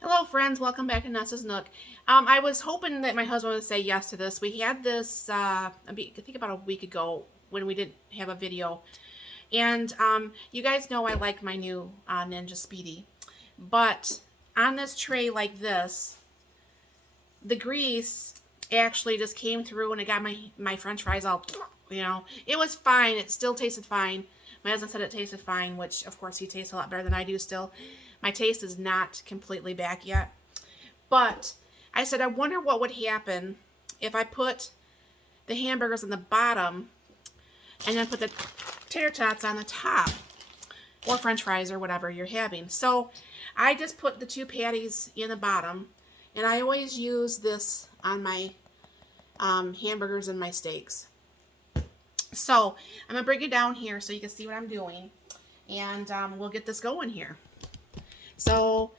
Hello friends, welcome back to Nessa's Nook. I was hoping that my husband would say yes to this. We had this, I think about a week ago when we didn't have a video. And you guys know I like my new Ninja Speedi. But on this tray like this, the grease actually just came through and it got my french fries all, It was fine. It still tasted fine. My husband said it tasted fine, which of course he tastes a lot better than I do still. My taste is not completely back yet. But I said, I wonder what would happen if I put the hamburgers on the bottom and then put the tater tots on the top, or french fries or whatever you're having. So I just put the two patties in the bottom, and I always use this on my hamburgers and my steaks. So I'm going to bring it down here so you can see what I'm doing, and we'll get this going here. So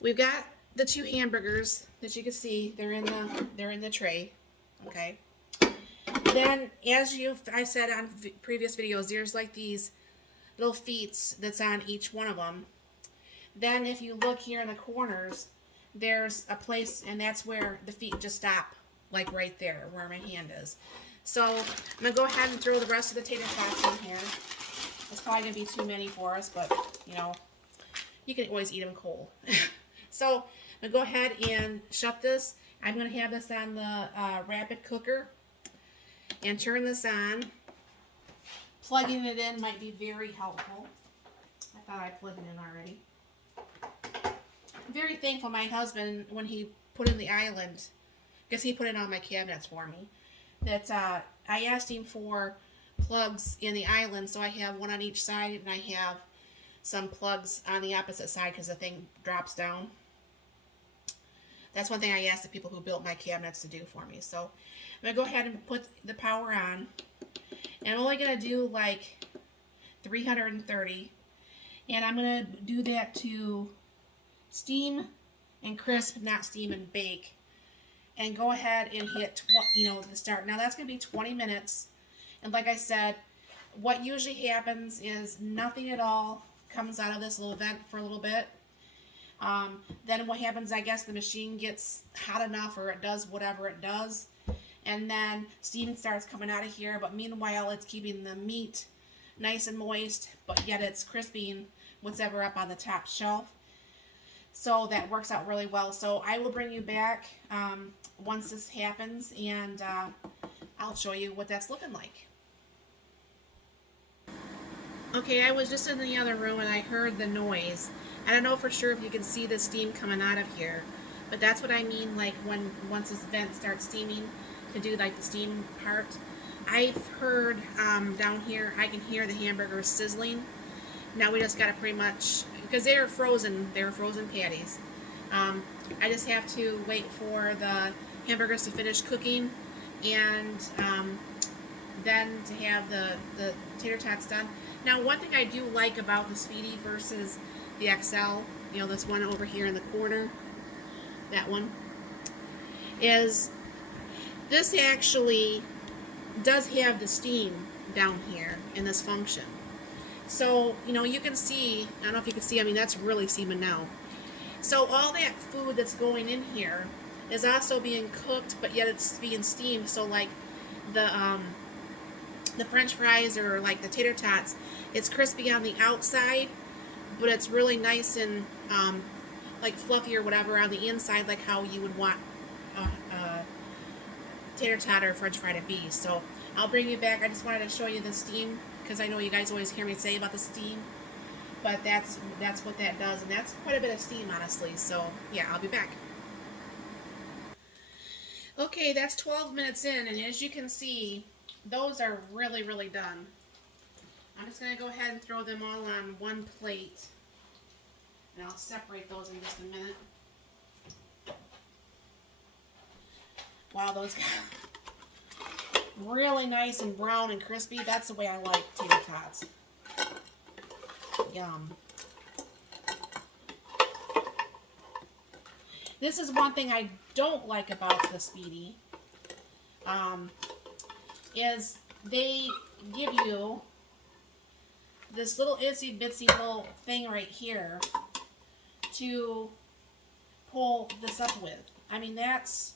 we've got the two hamburgers that you can see. They're in the tray. Okay. Then, as I said on previous videos, there's like these little feet that's on each one of them. Then, if you look here in the corners, there's a place, and that's where the feet just stop, like right there, where my hand is. So I'm gonna go ahead and throw the rest of the tater tots in here. It's probably gonna be too many for us, but you can always eat them cold. So I'm going to go ahead and shut this. I'm going to have this on the rapid cooker and turn this on. Plugging it in might be very helpful. I thought I plugged it in already. I'm very thankful my husband, when he put in the island, because he put in all my cabinets for me, that I asked him for plugs in the island, so I have one on each side, and I have some plugs on the opposite side because the thing drops down. That's one thing I asked the people who built my cabinets to do for me. So I'm going to go ahead and put the power on. And I'm only going to do like 330. And I'm going to do that to steam and crisp, not steam and bake. And go ahead and hit, the start. Now that's going to be 20 minutes. And like I said, what usually happens is nothing at all comes out of this little vent for a little bit. Then what happens, I guess the machine gets hot enough, or it does whatever it does, and then steam starts coming out of here, but meanwhile it's keeping the meat nice and moist, but yet it's crisping whatever up on the top shelf. So that works out really well. So I will bring you back once this happens, and I'll show you what that's looking like. Okay, I was just in the other room and I heard the noise. I don't know for sure if you can see the steam coming out of here, but that's what I mean, like once this vent starts steaming, to do like the steam part. I've heard down here, I can hear the hamburgers sizzling. Now we just gotta pretty much, because they're frozen patties. I just have to wait for the hamburgers to finish cooking, and then to have the tater tots done. Now, one thing I do like about the Speedi versus the XL, this one over here in the corner, that one, is this actually does have the steam down here in this function. So, you can see, I don't know if you can see, that's really steaming now. So all that food that's going in here is also being cooked, but yet it's being steamed. So like the french fries or like the tater tots, it's crispy on the outside, but it's really nice and like fluffy or whatever on the inside, like how you would want tater tot or french fry to be. So I'll bring you back. I just wanted to show you the steam, because I know you guys always hear me say about the steam, but that's what that does, and that's quite a bit of steam, honestly. So yeah, I'll be back. Okay, that's 12 minutes in, and as you can see, those are really, really done. I'm just going to go ahead and throw them all on one plate, and I'll separate those in just a minute. Wow, those got really nice and brown and crispy. That's the way I like tater tots. Yum. This is one thing I don't like about the Speedi, is they give you this little itsy bitsy little thing right here to pull this up with. I mean, that's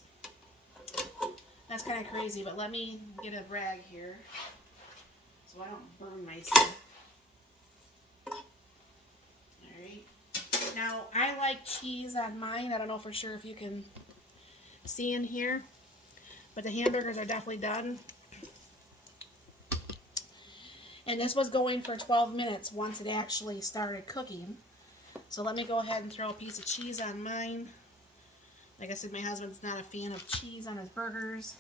kind of crazy, but let me get a rag here so I don't burn myself. Alright. Now, I like cheese on mine. I don't know for sure if you can see in here, but the hamburgers are definitely done. And this was going for 12 minutes once it actually started cooking. So let me go ahead and throw a piece of cheese on mine. Like I said, my husband's not a fan of cheese on his burgers.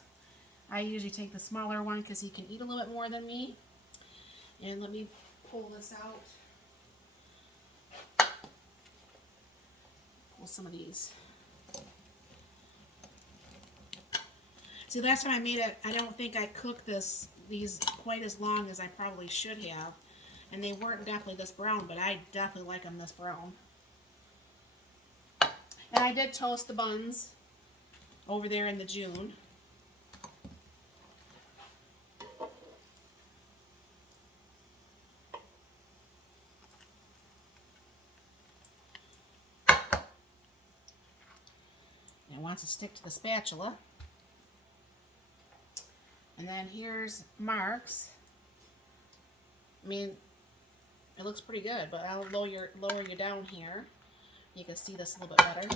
I usually take the smaller one because he can eat a little bit more than me. And let me pull this out. Pull some of these. See, last time I made it, I don't think I cooked these quite as long as I probably should have. And they weren't definitely this brown, but I definitely like them this brown. And I did toast the buns over there in the June. And it wants to stick to the spatula. And then here's Mark's. I mean, it looks pretty good, but I'll lower you down here. You can see this a little bit better.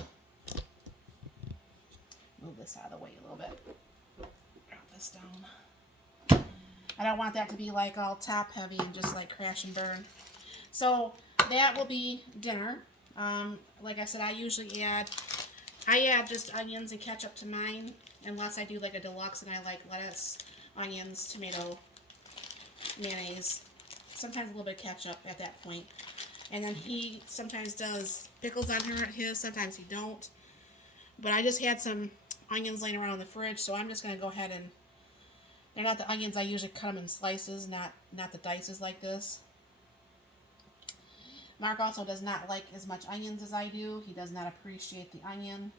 Move this out of the way a little bit. Drop this down. I don't want that to be like all top heavy and just like crash and burn. So that will be dinner. Like I said, I add just onions and ketchup to mine, unless I do like a deluxe and I like lettuce, onions, tomato, mayonnaise, sometimes a little bit of ketchup at that point. And then he sometimes does pickles on his, sometimes he don't. But I just had some onions laying around in the fridge, so I'm just going to go ahead and, they're not the onions, I usually cut them in slices, not the dices like this. Mark also does not like as much onions as I do. He does not appreciate the onion.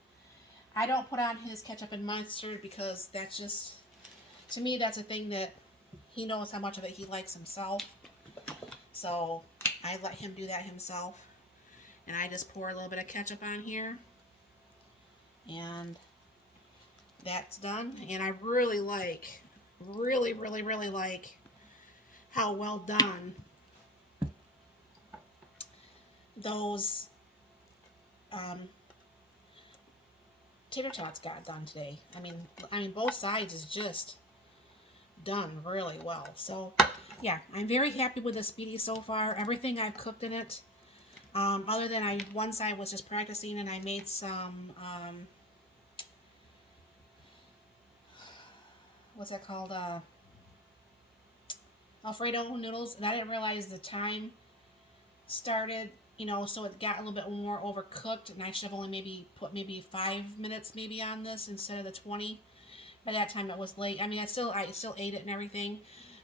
I don't put on his ketchup and mustard because that's just, to me, that's a thing that he knows how much of it he likes himself. So I let him do that himself. And I just pour a little bit of ketchup on here. And that's done. And I really like, really like how well done those tater tots got done today. I mean both sides is just done really well. So yeah, I'm very happy with the Speedi so far. Everything I've cooked in it, other than one side was just practicing, and I made some what's that called, Alfredo noodles, and I didn't realize the time started, you know, so it got a little bit more overcooked, and I should have only put 5 minutes maybe on this instead of the 20. By that time it was late. I mean, I still ate it and everything,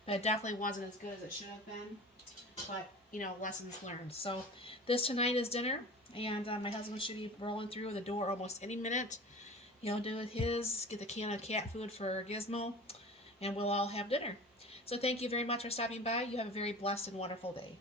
but it definitely wasn't as good as it should have been. But, you know, lessons learned. So this tonight is dinner, and my husband should be rolling through the door almost any minute. He'll do his, get the can of cat food for Gizmo, and we'll all have dinner. So thank you very much for stopping by. You have a very blessed and wonderful day.